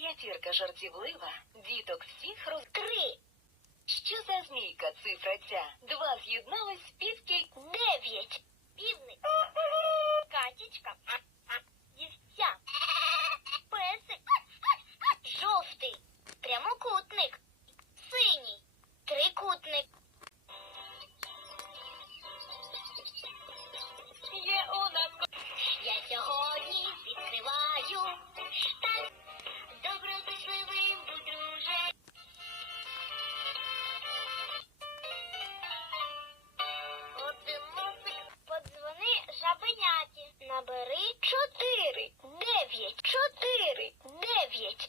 П'ятірка жартівлива, діток всіх роз... Три. Що за змійка цифра ця? Два з'єднались півкіль... Дев'ять. Півник. Катічка. Набери чотири. Дев'ять. Чотири. Дев'ять.